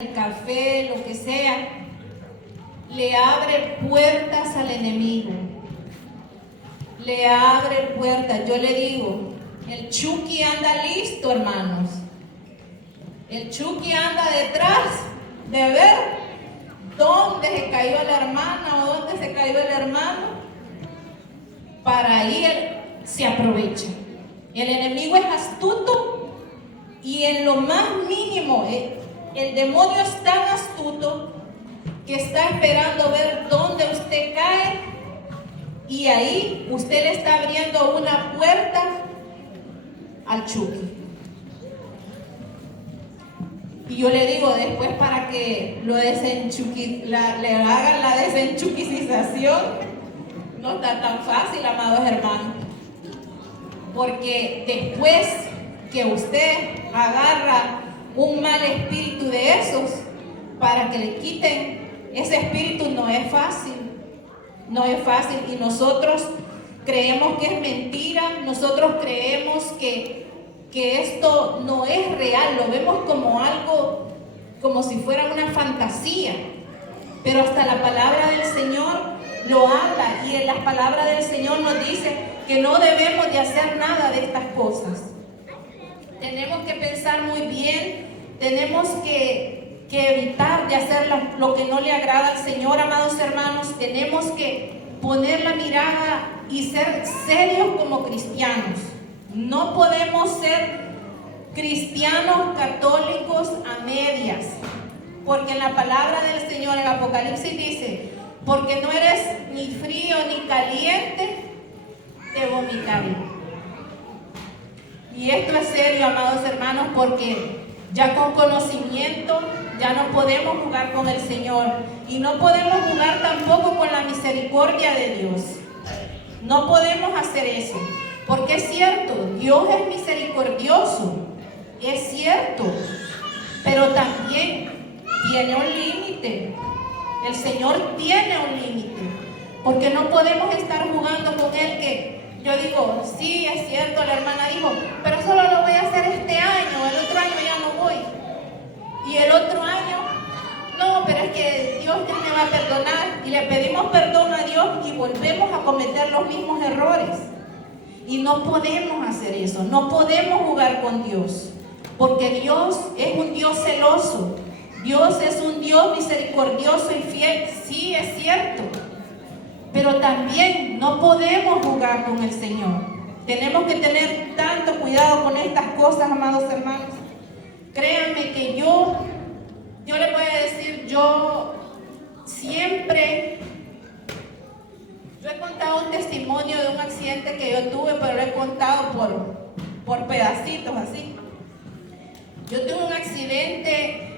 el café, lo que sea, le abre puertas al enemigo. Le abre puertas. Yo le digo, el Chucky anda listo, hermanos. El Chucky anda detrás de ver dónde se cayó la hermana o dónde se cayó el hermano. Para ahí él se aprovecha. El enemigo es astuto y en lo más mínimo, el demonio es tan astuto que está esperando ver dónde usted cae y ahí usted le está abriendo una puerta al Chucky. Y yo le digo después para que lo le hagan la desenchuquicización, no está tan fácil, amados hermanos. Porque después que usted agarra un mal espíritu de esos, para que le quiten ese espíritu no es fácil. No es fácil y nosotros creemos que es mentira, nosotros creemos que esto no es real, lo vemos como algo, como si fuera una fantasía. Pero hasta la palabra del Señor lo habla y en la palabra del Señor nos dice que no debemos de hacer nada de estas cosas. Tenemos que pensar muy bien, tenemos que evitar de hacer lo que no le agrada al Señor, amados hermanos. Tenemos que poner la mirada y ser serios como cristianos. No podemos ser cristianos católicos a medias, porque en la palabra del Señor en Apocalipsis dice, porque no eres ni frío ni caliente, te vomitaré. Y esto es serio, amados hermanos, porque ya con conocimiento ya no podemos jugar con el Señor y no podemos jugar tampoco con la misericordia de Dios. No podemos hacer eso, porque es cierto, Dios es misericordioso, es cierto, pero también tiene un límite. El Señor tiene un límite, porque no podemos estar jugando con Él que yo digo, sí, es cierto, la hermana dijo, pero solo lo voy a hacer este año, el otro año ya no voy. Y el otro año, no, pero es que Dios ya me va a perdonar. Y le pedimos perdón a Dios y volvemos a cometer los mismos errores. Y no podemos hacer eso, no podemos jugar con Dios. Porque Dios es un Dios celoso. Dios es un Dios misericordioso y fiel. Sí, es cierto. Pero también no podemos jugar con el Señor. Tenemos que tener tanto cuidado con estas cosas, amados hermanos. Créanme que yo les voy a decir, yo he contado un testimonio de un accidente que yo tuve, pero lo he contado por pedacitos así. Yo tuve un accidente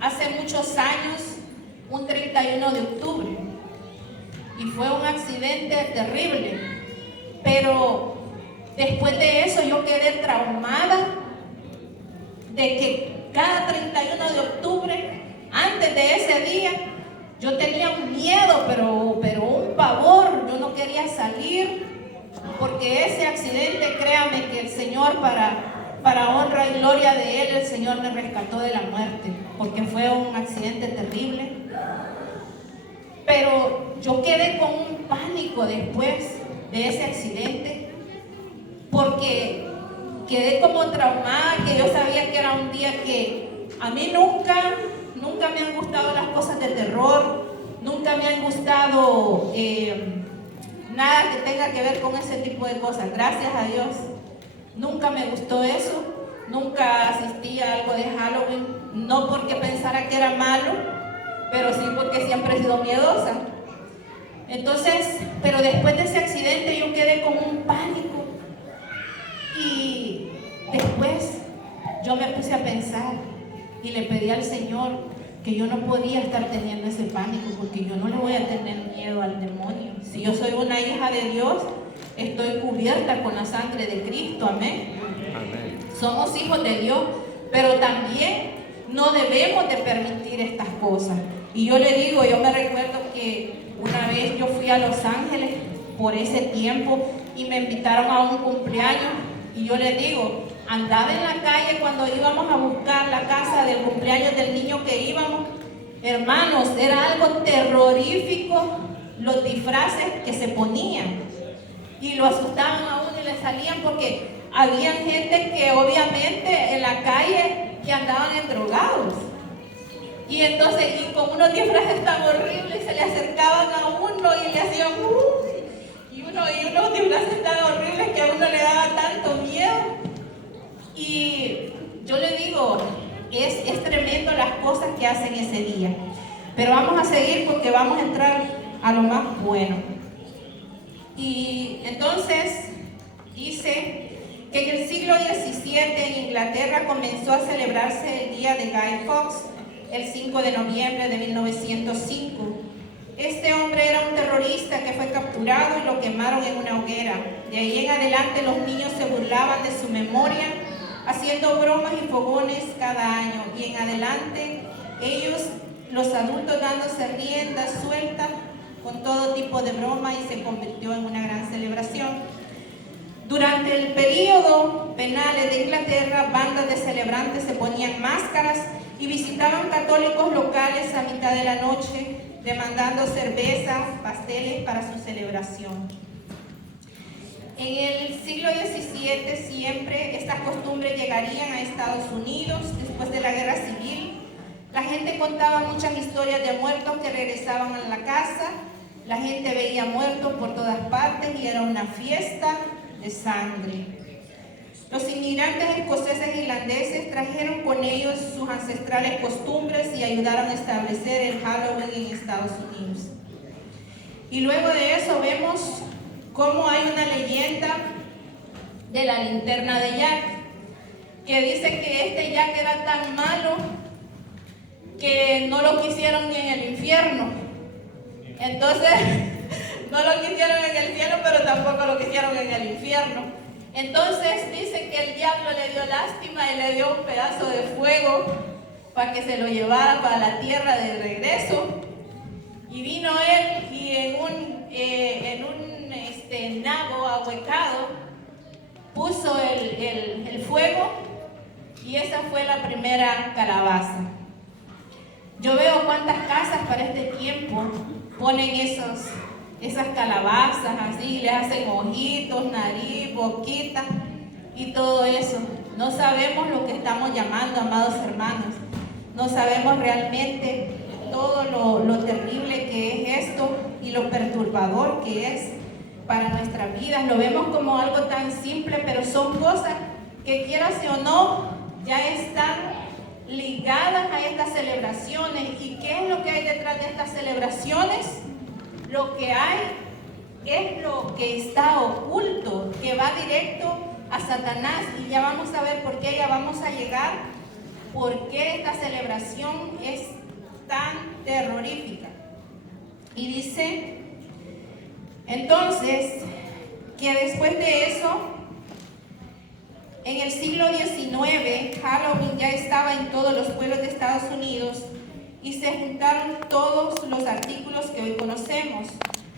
hace muchos años, un 31 de octubre, y fue un accidente terrible, pero después de eso yo quedé traumada de que cada 31 de octubre, antes de ese día, yo tenía un miedo, pero un pavor. Yo no quería salir, porque ese accidente, créame que el Señor, para honra y gloria de Él, el Señor me rescató de la muerte, porque fue un accidente terrible. Pero yo quedé con un pánico después de ese accidente, porque quedé como traumada, que yo sabía que era un día que a mí nunca me han gustado las cosas de terror, nunca me han gustado nada que tenga que ver con ese tipo de cosas. Gracias a Dios, nunca me gustó eso, nunca asistí a algo de Halloween, no porque pensara que era malo, pero sí porque siempre he sido miedosa. Entonces, pero después de ese accidente yo quedé con un pánico. Y después yo me puse a pensar y le pedí al Señor que yo no podía estar teniendo ese pánico, porque yo no le voy a tener miedo al demonio. Si yo soy una hija de Dios, estoy cubierta con la sangre de Cristo, amén. Amén. Somos hijos de Dios, pero también no debemos de permitir estas cosas. Y yo le digo, yo me recuerdo que una vez yo fui a Los Ángeles por ese tiempo y me invitaron a un cumpleaños. Y yo les digo, andaba en la calle cuando íbamos a buscar la casa del cumpleaños del niño que íbamos. Hermanos, era algo terrorífico los disfraces que se ponían. Y lo asustaban a uno y le salían porque había gente que obviamente en la calle que andaban endrogados. Y entonces, y con unos disfraces tan horribles, se le acercaban a uno y le hacían y unos disfraces tan horribles que a uno le daba tanto miedo. Y yo le digo, es tremendo las cosas que hacen ese día. Pero vamos a seguir porque vamos a entrar a lo más bueno. Y entonces dice que en el siglo XVII en Inglaterra comenzó a celebrarse el día de Guy Fawkes, el 5 de noviembre de 1905. Este hombre era un terrorista que fue capturado y lo quemaron en una hoguera. De ahí en adelante los niños se burlaban de su memoria, haciendo bromas y fogones cada año. Y en adelante ellos, los adultos, dándose rienda suelta con todo tipo de broma, y se convirtió en una gran celebración. Durante el período penal de Inglaterra, bandas de celebrantes se ponían máscaras y visitaban católicos locales a mitad de la noche, demandando cervezas, pasteles para su celebración. En el siglo XVII siempre estas costumbres llegarían a Estados Unidos después de la Guerra Civil. La gente contaba muchas historias de muertos que regresaban a la casa. La gente veía muertos por todas partes y era una fiesta de sangre. Los inmigrantes escoceses e irlandeses trajeron con ellos sus ancestrales costumbres y ayudaron a establecer el Halloween en Estados Unidos. Y luego de eso vemos cómo hay una leyenda de la linterna de Jack, que dice que este Jack era tan malo que no lo quisieron ni en el infierno. Entonces, no lo quisieron en el cielo, pero tampoco lo quisieron en el infierno. Entonces dice que el diablo le dio lástima y le dio un pedazo de fuego para que se lo llevara para la tierra de regreso. Y vino él y en un nabo ahuecado puso el fuego, y esa fue la primera calabaza. Yo veo cuántas casas para este tiempo ponen esas calabazas así, le hacen ojitos, nariz, boquita y todo eso. No sabemos lo que estamos llamando, amados hermanos. No sabemos realmente todo lo terrible que es esto y lo perturbador que es para nuestras vidas. Lo vemos como algo tan simple, pero son cosas que, quieras o no, ya están ligadas a estas celebraciones. ¿Y qué es lo que hay detrás de estas celebraciones? Lo que hay es lo que está oculto, que va directo a Satanás, y ya vamos a ver por qué, ya vamos a llegar por qué esta celebración es tan terrorífica. Y dice entonces que después de eso, en el siglo XIX, Halloween ya estaba en todos los pueblos de Estados Unidos y se juntaron todos los artículos que hoy conocemos.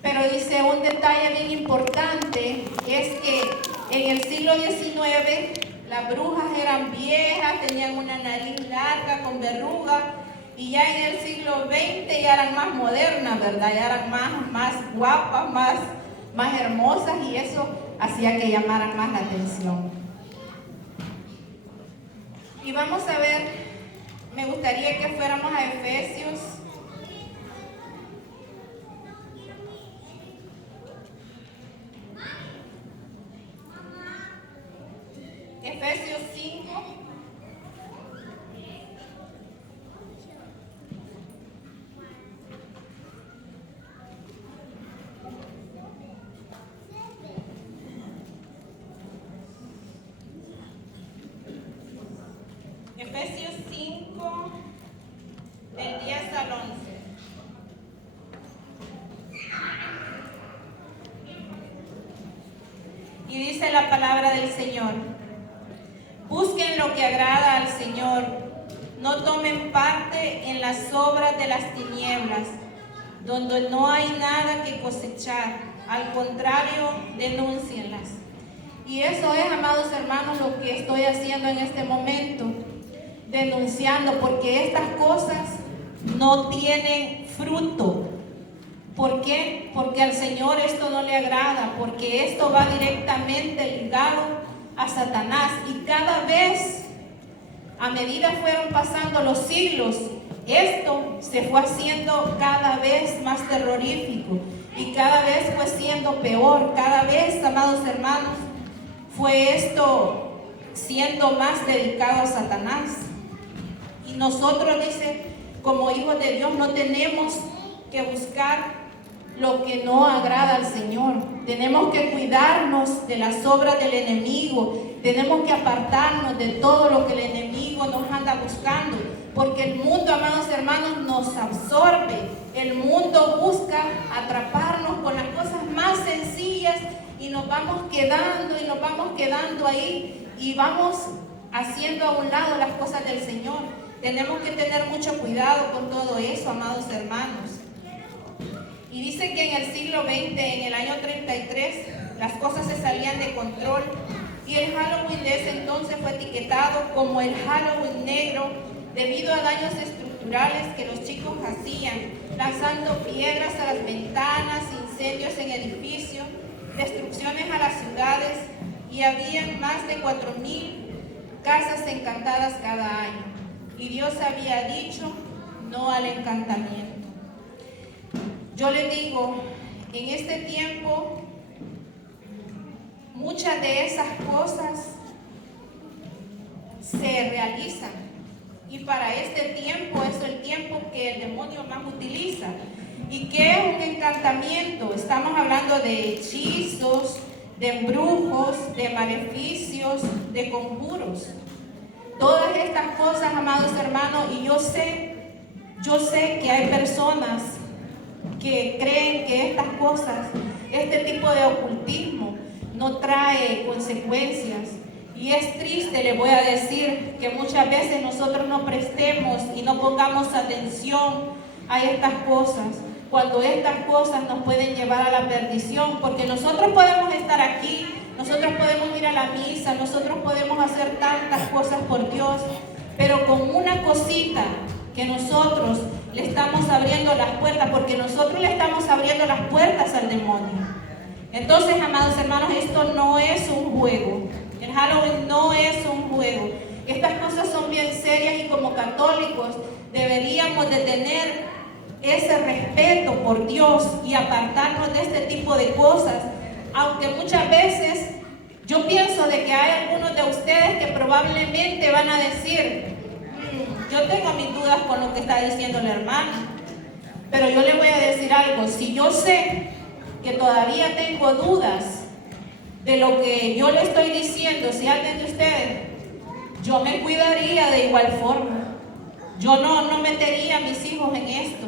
Pero dice un detalle bien importante, es que en el siglo XIX las brujas eran viejas, tenían una nariz larga con verrugas, y ya en el siglo XX ya eran más modernas, ¿verdad? Ya eran más guapas, más hermosas, y eso hacía que llamaran más la atención. Y vamos a ver, me gustaría que fuéramos a Efesios. Efesios 5. Efesios 5, del 10 al 11. Y dice la palabra del Señor: busquen lo que agrada al Señor, no tomen parte en las obras de las tinieblas, donde no hay nada que cosechar, al contrario, denúncienlas. Y eso es, amados hermanos, lo que estoy haciendo en este momento, denunciando, porque estas cosas no tienen fruto. ¿Por qué? Porque al Señor esto no le agrada, porque esto va directamente ligado a Satanás. Y cada vez, a medida fueron pasando los siglos, esto se fue haciendo cada vez más terrorífico y cada vez fue siendo peor. Cada vez, amados hermanos, fue esto siendo más dedicado a Satanás. Y nosotros, dice, como hijos de Dios, no tenemos que buscar lo que no agrada al Señor. Tenemos que cuidarnos de las obras del enemigo. Tenemos que apartarnos de todo lo que el enemigo nos anda buscando. Porque el mundo, amados hermanos, nos absorbe. El mundo busca atraparnos con las cosas más sencillas y nos vamos quedando ahí y vamos haciendo a un lado las cosas del Señor. Tenemos que tener mucho cuidado con todo eso, amados hermanos. Y dice que en el siglo XX, en el año 33, las cosas se salían de control y el Halloween de ese entonces fue etiquetado como el Halloween negro debido a daños estructurales que los chicos hacían, lanzando piedras a las ventanas, incendios en edificios, destrucciones a las ciudades, y había más de 4,000 casas encantadas cada año. Y Dios había dicho no al encantamiento. Yo le digo, en este tiempo, muchas de esas cosas se realizan. Y para este tiempo es el tiempo que el demonio más utiliza. ¿Y qué es un encantamiento? Estamos hablando de hechizos, de embrujos, de maleficios, de conjuros. Todas estas cosas, amados hermanos, y yo sé que hay personas que creen que estas cosas, este tipo de ocultismo, no trae consecuencias. Y es triste, le voy a decir, que muchas veces nosotros no prestemos y no pongamos atención a estas cosas, cuando estas cosas nos pueden llevar a la perdición, porque nosotros podemos estar aquí, nosotros podemos ir a la misa, nosotros podemos hacer tantas cosas por Dios, pero con una cosita que nosotros le estamos abriendo las puertas, porque nosotros le estamos abriendo las puertas al demonio. Entonces, amados hermanos, esto no es un juego. El Halloween no es un juego. Estas cosas son bien serias y como católicos deberíamos de tener ese respeto por Dios y apartarnos de este tipo de cosas. Aunque muchas veces yo pienso de que hay algunos de ustedes que probablemente van a decir, yo tengo mis dudas con lo que está diciendo el hermano, pero yo le voy a decir algo. Si yo sé que todavía tengo dudas de lo que yo le estoy diciendo, si alguien de ustedes, yo me cuidaría de igual forma. Yo no metería a mis hijos en esto.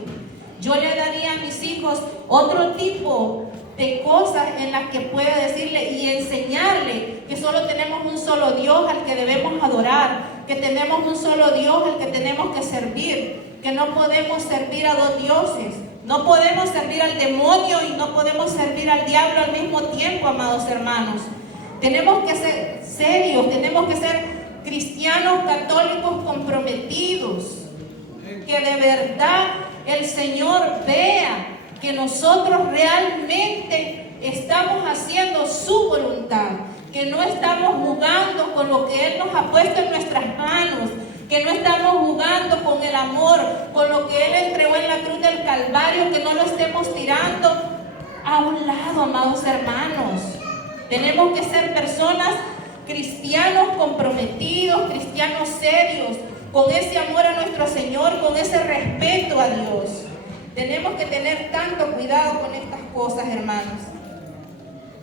Yo le daría a mis hijos otro tipo de cosas en las que pueda decirle y enseñarle que solo tenemos un solo Dios al que debemos adorar, que tenemos un solo Dios al que tenemos que servir, que no podemos servir a dos dioses, no podemos servir al demonio y no podemos servir al diablo al mismo tiempo, amados hermanos. Tenemos que ser serios, tenemos que ser cristianos católicos comprometidos, que de verdad el Señor vea que nosotros realmente estamos haciendo su voluntad, que no estamos jugando con lo que Él nos ha puesto en nuestras manos, que no estamos jugando con el amor, con lo que Él entregó en la cruz del Calvario, que no lo estemos tirando a un lado, amados hermanos. Tenemos que ser personas cristianos comprometidos, cristianos serios, con ese amor a nuestro Señor, con ese respeto a Dios. Tenemos que tener tanto cuidado con estas cosas, hermanos.